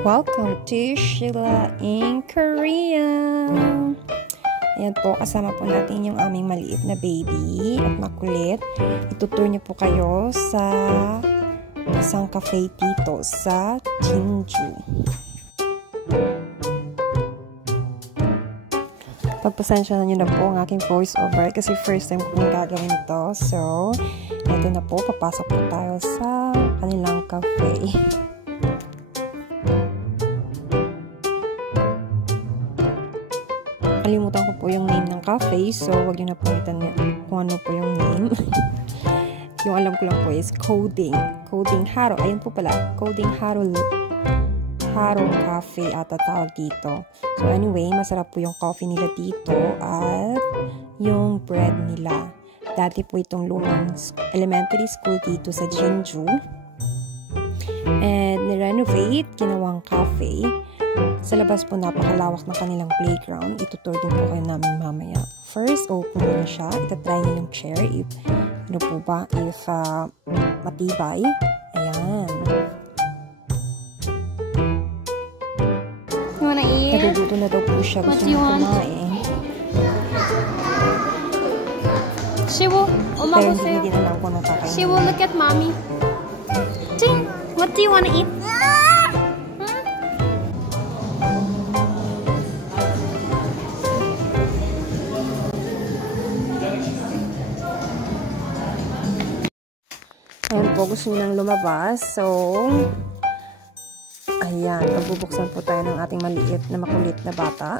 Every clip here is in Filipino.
Welcome to Sheila in Korea! Ayan po, kasama po natin yung aming maliit na baby at makulit. Itutur niyo po kayo sa isang cafe dito sa Jeonju. Pagpasensya na nyo na po ang aking voice over kasi first time ko yung gagawin ito. So, ito na po, papasok po tayo sa kanilang cafe. Kalimutan ko po yung name ng cafe, so wag nyo na punitan kung ano po yung name. Yung alam ko lang po is Coding Haro. Ayun po pala, Coding Haro Cafe ata tawag dito. So anyway, masarap po yung coffee nila dito at yung bread nila. Dati po itong lumang elementary school dito sa Jeonju. And nirenovate, ginawang cafe. Sa labas po napakalawak ng kanilang playground. Itutur din po kayo namin mamaya. First, open mo na siya. Itatry niyo yung chair. If, ano po ba? If matibay. Ayan. You wanna eat? Naguguto na daw po siya. Gusto niya kumain. Shiwo, Pero hindi din alam ko nung kakain. Shiwo, look at mommy. Ting, what do you wanna eat? Ayan po, gusto nyo nang lumabas. So, ayan, pagbubuksan po tayo ng ating maliit na makulit na bata.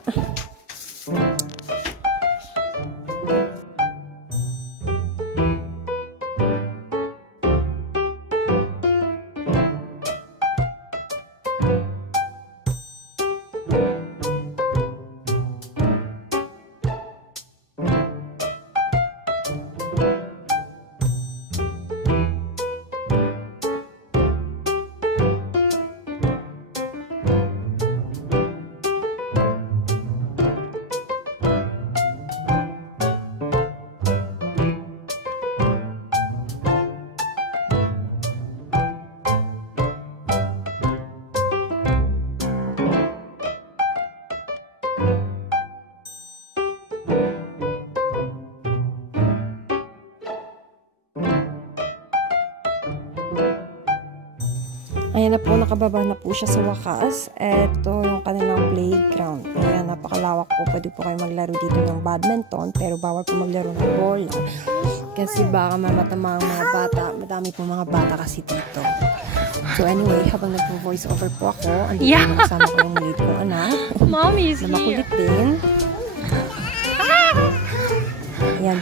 Ayan na po, nakababa na po siya sa wakas. Ito yung kanilang playground. Ayan, napakalawak po. Pwede po kayo maglaro dito ng badminton, pero bawal po maglaro ng bola. Kasi baka mamatama ang mga bata. Madami po mga bata kasi dito. So anyway, habang nagpo-voice over po ako, andito po kasama ko yung maliit kong anak. Mommy's na makulit din. Ayan.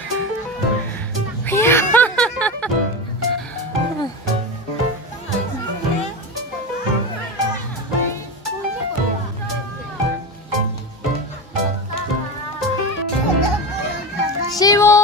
Shiwo!